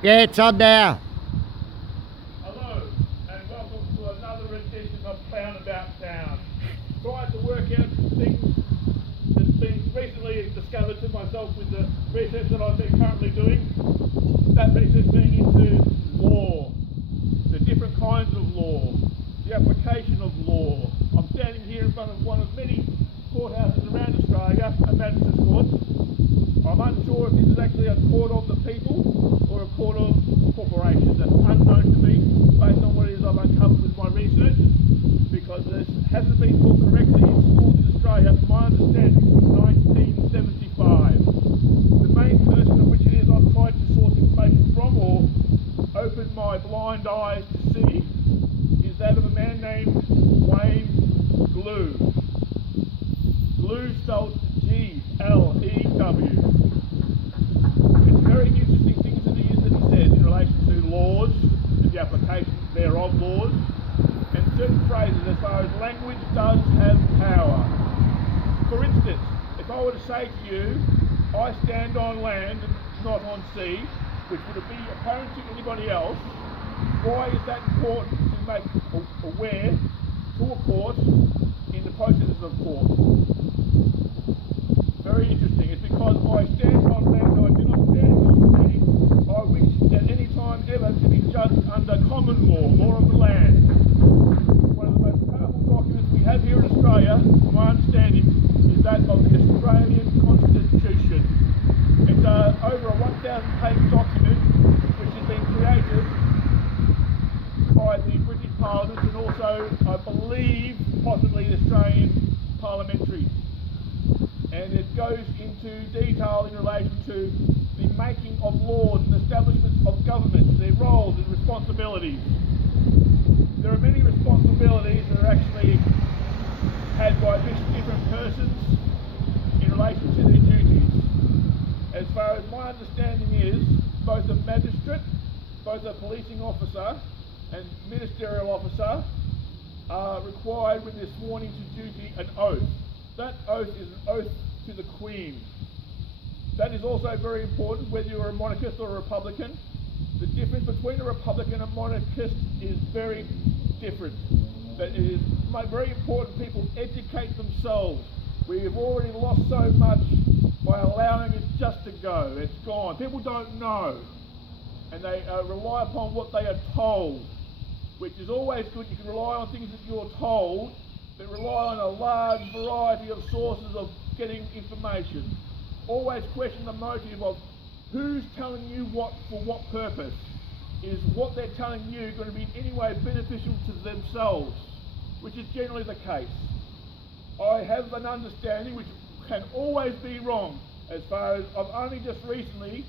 Yeah, it's on now. Hello, and welcome to another edition of Clown About Town. Trying to work out some things that's been recently discovered to myself with the research that I've been currently doing. That research being into law, the different kinds of law, the application of law. I'm standing here in front of one of many courthouses around Australia, a magistrate's court. I'm unsure if this is actually a court of the people or a court of corporations. That's unknown to me based on what it is I've uncovered with my research, because this hasn't been taught correctly in schools in Australia, from my understanding, since 1975. The main person of which it is I've tried to source information from or open my blind eyes to see is that of a man named Wayne Glew. Glew spelled G-L-E-W. It's very interesting things that he says in relation to laws and the application thereof laws, and certain phrases as far as language does have power. For instance, if I were to say to you, I stand on land and not on sea, which would be apparent to anybody else, why is that important to make aware to a court in the processes of court? Very interesting. It's because I stand on land, I do not stand on sea. I wish at any time ever to be judged under common law of the land. One of the most powerful documents we have here in Australia, from my understanding, is that of the Australian Constitution. It's over a 1,000-page document which has been created by the British Parliament and also, I believe, possibly the Australian Parliamentary. And it goes into detail in relation to the making of laws and establishments of governments, their roles and responsibilities. There are many responsibilities that are actually had by different persons in relation to their duties. As far as my understanding is, both a magistrate, both a policing officer and ministerial officer are required when they're sworn into duty an oath. That oath is an oath to the Queen. That is also very important whether you're a monarchist or a republican. The difference between a republican and a monarchist is very different. That it is very important people educate themselves. We have already lost so much by allowing it just to go. It's gone. People don't know. And they rely upon what they are told, which is always good. You can rely on things that you're told, but rely on a large variety of sources of getting information. Always question the motive of who's telling you what for what purpose. Is what they're telling you going to be in any way beneficial to themselves, which is generally the case. I have an understanding, which can always be wrong, as far as I've only just recently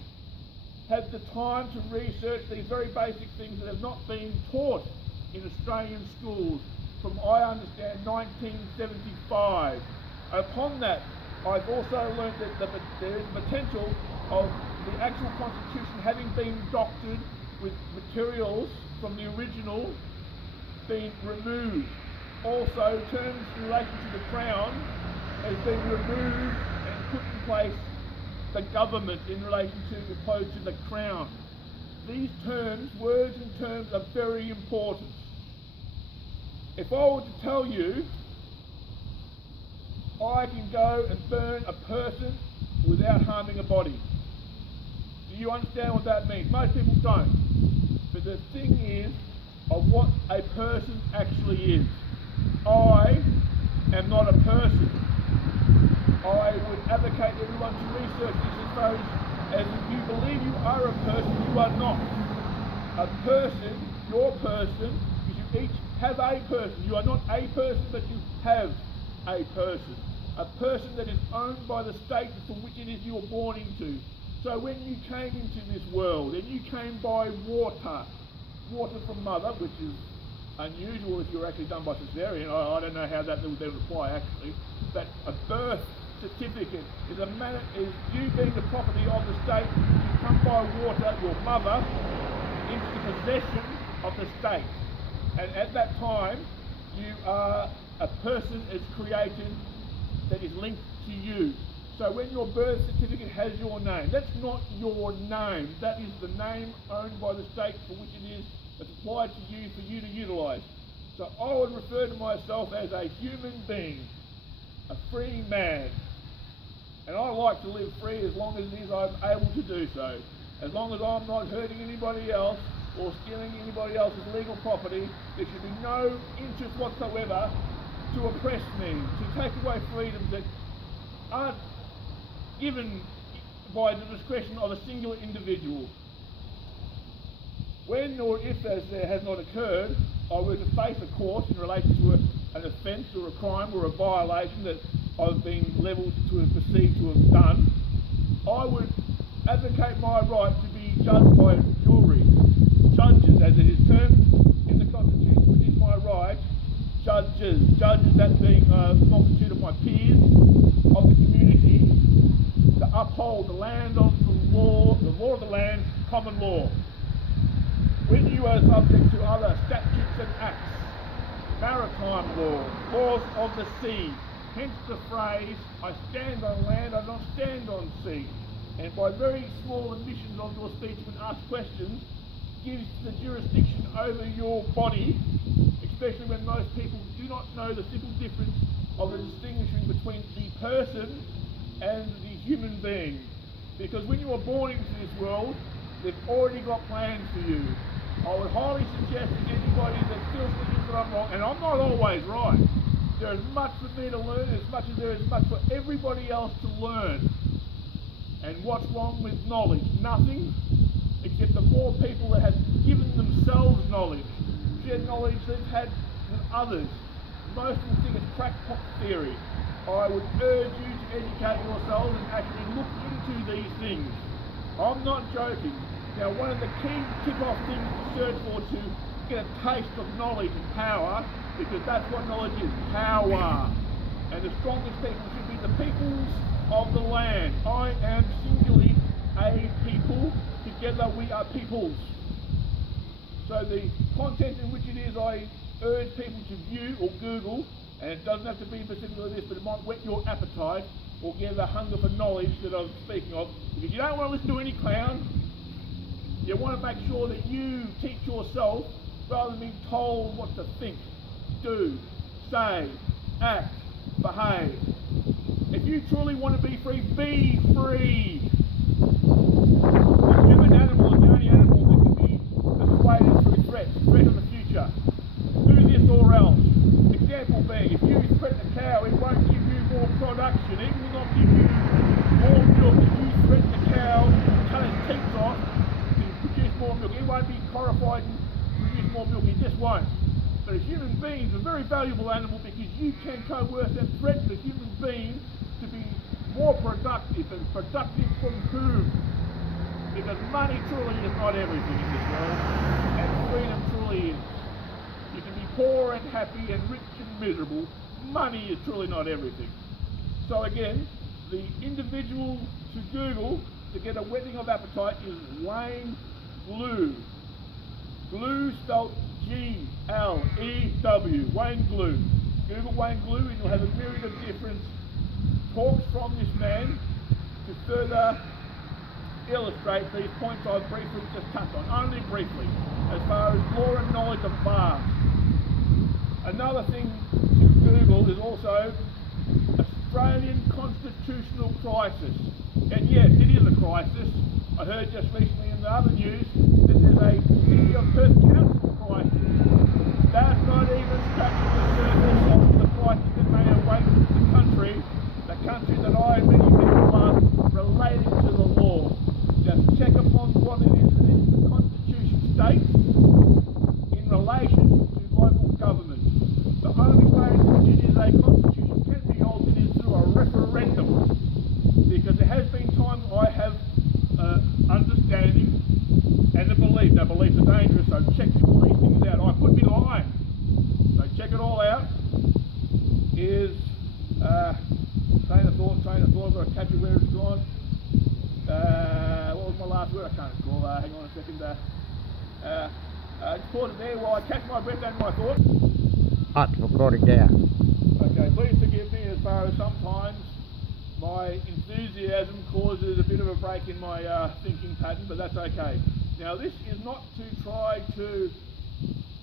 had the time to research these very basic things that have not been taught in Australian schools from, I understand, 1975. Upon that, I've also learned that there is potential of the actual Constitution having been doctored with materials from the original being removed. Also, terms in relation to the Crown has been removed and put in place the government in relation to opposed to the Crown. These terms, words and terms, are very important. If I were to tell you I can go and burn a person without harming a body, do you understand what that means? Most people don't. But the thing is of what a person actually is. I am not a person. I would advocate everyone to research this as far as if you believe you are a person, you are not. A person, your person, you should each have a person. You are not a person, but you have a person. A person that is owned by the state from which it is you were born into. So when you came into this world, and you came by water from mother, which is unusual if you're actually done by cesarean. I don't know how that would apply actually, but a birth certificate is you being the property of the state. You come by water, your mother, into the possession of the state, and at that time you are a person is created that is linked to you. So when your birth certificate has your name, that's not your name. That is the name owned by the state for which it is, that's applied to you for you to utilise. So I would refer to myself as a human being, a free man. And I like to live free as long as it is I'm able to do so. As long as I'm not hurting anybody else or stealing anybody else's legal property, there should be no interest whatsoever to oppress me, to take away freedoms that aren't given by the discretion of a singular individual. When or if as there has not occurred, I were to face a court in relation to an offence or a crime or a violation that I've been levelled to have perceived to have done, I would advocate my right to be judged by a jury. Judges, as it is termed in the Constitution, which is my right, judges, that being a multitude of my peers of the community, to uphold the land of the law of the land, common law. When you are subject to other statutes and acts, maritime law, laws of the sea, hence the phrase, I stand on land, I don't stand on sea. And by very small omissions of your speech when asked questions, gives the jurisdiction over your body, especially when most people do not know the simple difference of the distinguishing between the person and the human being. Because when you are born into this world, they've already got plans for you. I would highly suggest that anybody that still thinks that I'm wrong, and I'm not always right, there is much for me to learn as much as there is much for everybody else to learn. And what's wrong with knowledge? Nothing, except the more people that have given themselves knowledge, shared knowledge they've had with others. Most will think it's crackpot theory. I would urge you to educate yourselves and actually look into these things. I'm not joking. Now, one of the key tip-off things to search for to get a taste of knowledge and power, because that's what knowledge is, power. And the strongest people should be the peoples of the land. I am singularly a people. Together we are peoples. So the content in which it is I urge people to view or Google, and it doesn't have to be specifically this, but it might whet your appetite or give the hunger for knowledge that I was speaking of. Because you don't want to listen to any clown. You want to make sure that you teach yourself rather than being told what to think, do, say, act, behave. If you truly want to be free, be free. The human animal is the only animal that can be persuaded through threat of the future. Do this or else. Example being, if you threaten a cow, it won't give you more production. It will not give you more milk. If you threaten a cow, cut its teeth off, produce more milk. It won't be horrified and produce more milk. It just won't. But a human being is a very valuable animal because you can coerce and threaten the human being to be more productive, and productive from whom? Because money truly is not everything in this world, and freedom truly is. You can be poor and happy and rich and miserable. Money is truly not everything. So again, the individual to Google to get a whetting of appetite is Wayne Glew. Glew spelled G-L-E-W. Wayne Glew. Google Wayne Glew and you'll have a myriad of different talks from this man to further illustrate these points I've briefly just touched on, only briefly, as far as law and knowledge are vast. Another thing to Google is also Australian constitutional crisis. And yes, it is a crisis. I heard just recently in the other news that there's a City of Perth Council crisis. That's not even scratching the surface of the crisis that may await the country that I and many people love, relating to the law. Just check upon what it is that the Constitution states in relation to local government. The only way in which it is a Constitution can be altered is through a referendum. Because there has been times I have understanding and a belief. Now beliefs are dangerous, so check all these things out. I could be lying. So check it all out. Is train of thought, I've got to catch it where it's gone. What was my last word? I can't recall. Hang on a second. Just pause it there while I catch my breath and my thought. Recording down. Okay, please forgive me as far as sometimes My enthusiasm causes a bit of a break in my thinking pattern, but that's okay. Now, this is not to try to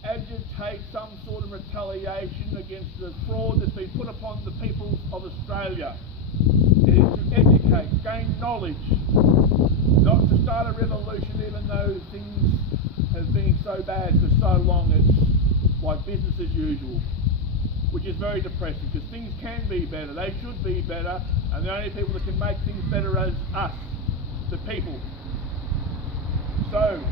agitate some sort of retaliation against the fraud that's been put upon the people of Australia. It is to educate, gain knowledge, not to start a revolution even though things have been so bad for so long. It's like business as usual, which is very depressing because things can be better, they should be better, and the only people that can make things better is us, the people. So,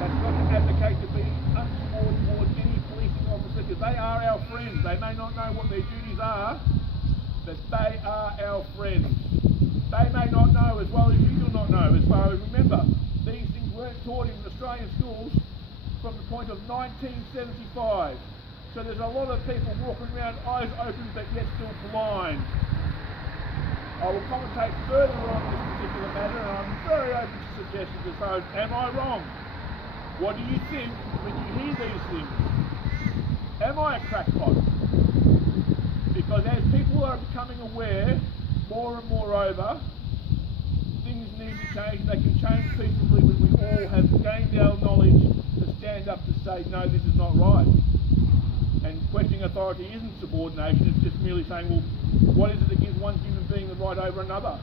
that's not to advocate to be untoward towards any policing officer because they are our friends. They may not know what their duties are, but they are our friends. They may not know as well as you do not know. As far as remember, these things weren't taught in Australian schools from the point of 1975. So there's a lot of people walking around eyes open but yet still blind. I will commentate further on this particular matter, and I'm very open to suggestions as far as, am I wrong? What do you think when you hear these things? Am I a crackpot? Because as people are becoming aware, more and more over, things need to change. They can change peacefully when we all have gained our knowledge to stand up to say, no, this is not right. And questioning authority isn't subordination, it's just merely saying, well, what is it that gives one human being the right over another?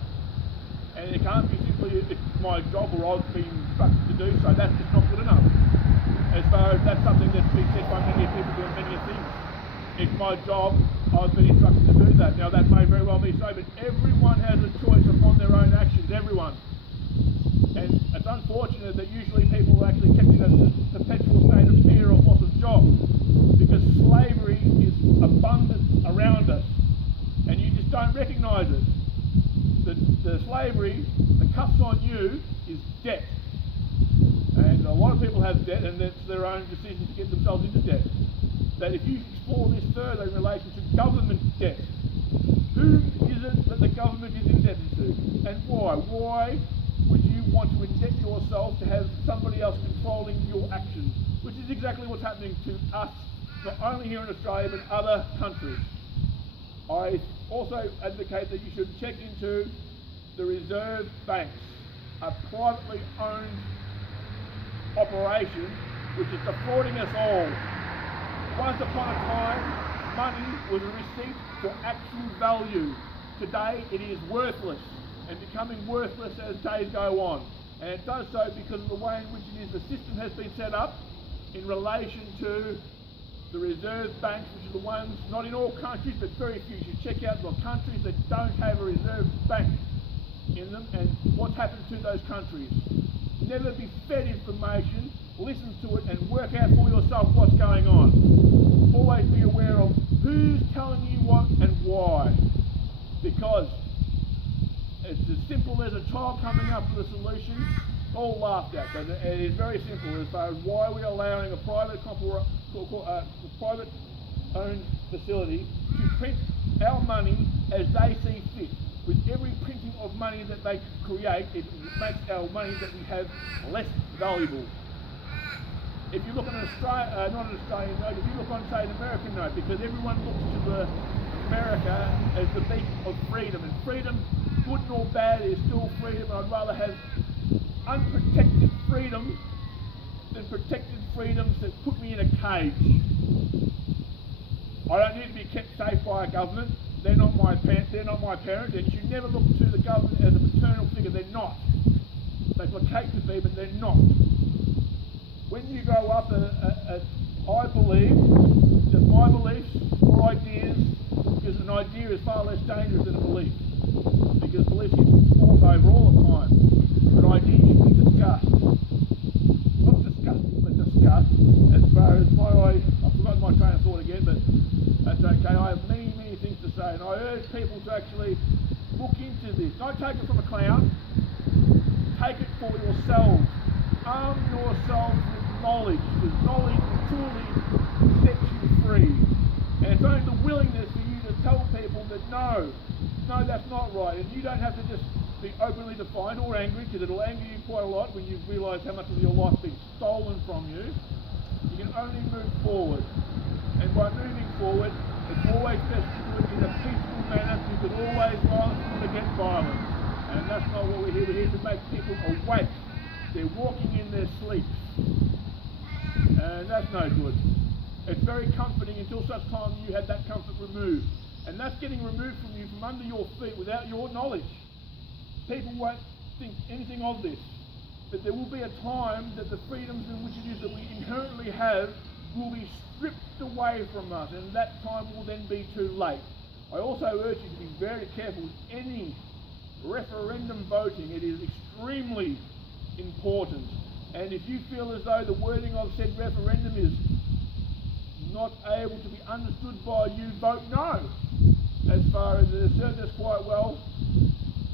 And it can't be simply it's my job or I've been instructed to do so. That's just not good enough. As far as that's something that's been said by many people doing many things. It's my job, I've been instructed to do that. Now that may very well be so, but everyone has a choice upon their own actions, everyone. And it's unfortunate that usually people are actually kept in a perpetual state of fear of loss of job, because slavery is abundant around us, and you just don't recognise it. The slavery, the cuffs on you, is debt. And a lot of people have debt, and it's their own decision to get themselves into debt. But if you explore this further in relation to government debt, who is it that the government is indebted to, and why? Why would you want to indebt yourself to have somebody else controlling your actions? Which is exactly what's happening to us, not only here in Australia, but other countries. I also advocate that you should check into the reserve banks, a privately owned operation which is defrauding us all. Once upon a time, money was a receipt for actual value. Today it is worthless and becoming worthless as days go on. And it does so because of the way in which it is the system has been set up in relation to the reserve banks, which are the ones, not in all countries, but very few. You should check out the countries that don't have a reserve bank in them and what's happened to those countries. Never be fed information, listen to it and work out for yourself what's going on. Always be aware of who's telling you what and why. Because it's as simple as a child coming up with a solution, all laughed at. But it is very simple as far as why we're allowing a private owned facility to print our money as they see fit. With every printing of money that they create, it makes our money that we have less valuable. If you look on an Australian, not an Australian note, if you look on, say, an American note, because everyone looks to America as the beacon of freedom, and freedom, good nor bad, is still freedom. I'd rather have unprotected freedom than protected freedoms that put me in a cage. I don't need to be kept safe by a government. They're not my parents, and you should never look to the government as a paternal figure. They're not. They placate to be, but they're not. When you grow up, I believe, just my beliefs or ideas, because an idea is far less dangerous than a belief, because beliefs get fought over all the time, but ideas should be discussed. Not disgusting, but discussed. As far as I've forgotten my train of thought again, but that's okay. I have many things to say, and I urge people to actually look into this. Don't take it from a clown. Take it for yourselves. Arm yourselves with knowledge, because knowledge will truly set you free. And it's only the willingness for you to tell people that no, that's not right. And you don't have to just be openly defiant or angry, because it'll anger you quite a lot when you realise how much of your life's been stolen from you. You can only move forward. And by moving forward, it's always best to do it in a peaceful manner. You can always violence against violence. And that's not what we're here. We're here to make people awake. They're walking in their sleeps. And that's no good. It's very comforting until such time you had that comfort removed. And that's getting removed from you from under your feet without your knowledge. People won't think anything of this. That there will be a time that the freedoms in which it is that we inherently have will be stripped away from us, and that time will then be too late. I also urge you to be very careful with any referendum voting. It is extremely important. And if you feel as though the wording of said referendum is not able to be understood by you, vote no. As far as it has served us quite well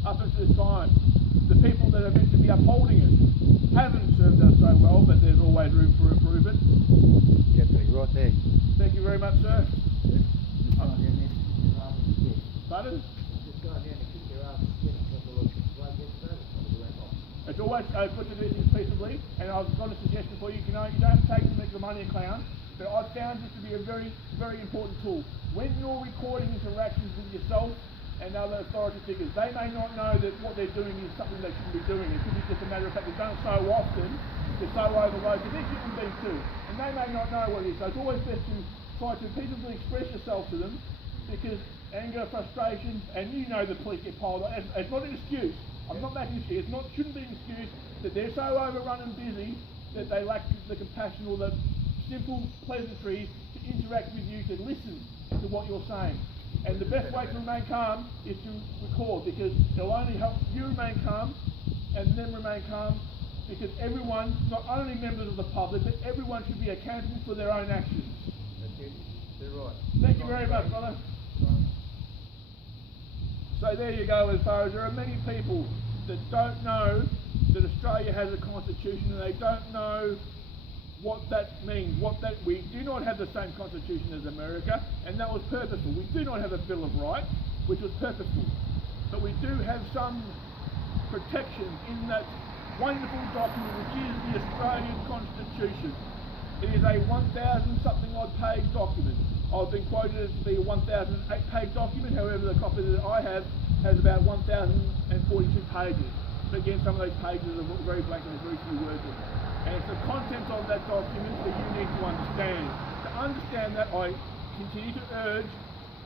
up until this time. The people that are meant to be upholding it haven't served us so well, but there's always room for improvement. Yeah, right there. Thank you very much, sir. Just go down there and kick your ass and spin. Pardon? Just go down there and kick your ass and spin. It's always good to do things peaceably, and I've got a suggestion for you. You don't take the money and clown, but I've found this to be a very, very important tool. When you're recording interactions with yourself and other authority figures, they may not know that what they're doing is something they shouldn't be doing. It could be just a matter of fact they've done it so often, they're so overloaded, they're human beings too, and they may not know what it is. So it's always best to try to peaceably express yourself to them, because anger, frustration, and you know the police get piled on. It's not an excuse. I'm not making an excuse. Shouldn't be an excuse that they're so overrun and busy that they lack the compassion or the simple pleasantries to interact with you, to listen to what you're saying. And the best way to remain calm is to record, because it'll only help you remain calm and them remain calm, because everyone, not only members of the public, but everyone should be accountable for their own actions. That's it. They're right. Thank you very much, brother. So there you go. As far as there are many people that don't know that Australia has a constitution, and they don't know what that means. We do not have the same constitution as America, and that was purposeful. We do not have a Bill of Rights, which was purposeful, but we do have some protection in that wonderful document, which is the Australian Constitution. It is a 1,000-something odd page document. I've been quoted as to be a 1,008-page document. However, the copy that I have has about 1,042 pages. But again, some of those pages are very blank and there's very few words in it. And it's the content of that document that you need to understand. To understand that, I continue to urge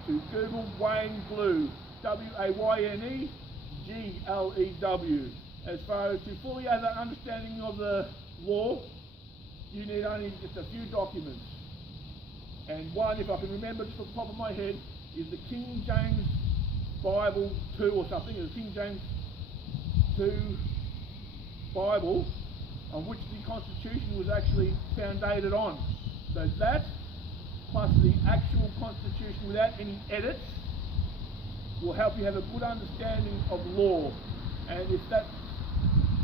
to Google Wayne Glew, W-A-Y-N-E-G-L-E-W. As far as to fully have that understanding of the law, you need only just a few documents. And one, if I can remember just off the top of my head, is the King James Bible 2 or something, the King James 2 Bible, on which the Constitution was actually founded on. So that, plus the actual Constitution without any edits, will help you have a good understanding of law. And if that's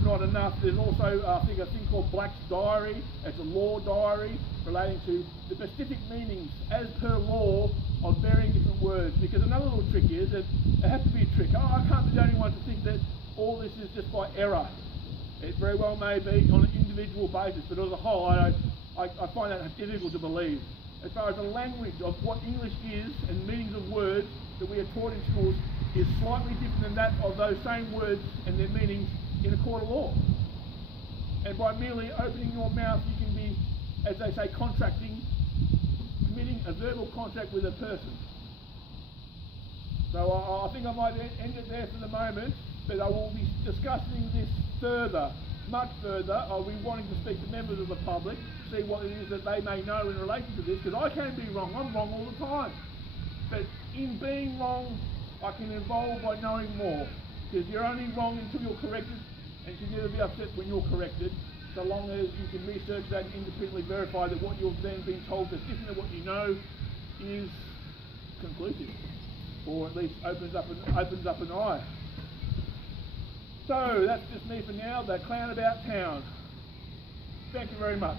not enough, there's also I think a thing called Black's Diary. It's a law diary relating to the specific meanings as per law of varying different words. Because another little trick is that it has to be a trick. I can't be the only one to think that all this is just by error. It very well may be on an individual basis, but as a whole I find that difficult to believe. As far as the language of what English is and meanings of words that we are taught in schools is slightly different than that of those same words and their meanings in a court of law. And by merely opening your mouth, you can be, as they say, committing a verbal contract with a person. So I think I might end it there for the moment, but I will be discussing this further, much further. I'll be wanting to speak to members of the public, see what it is that they may know in relation to this, because I can be wrong. I'm wrong all the time. But in being wrong, I can evolve by knowing more, because you're only wrong until you're corrected, and you should never be upset when you're corrected, so long as you can research that and independently verify that what you've then been told that's different than what you know is conclusive, or at least opens up an eye. So that's just me for now, the clown about town. Thank you very much.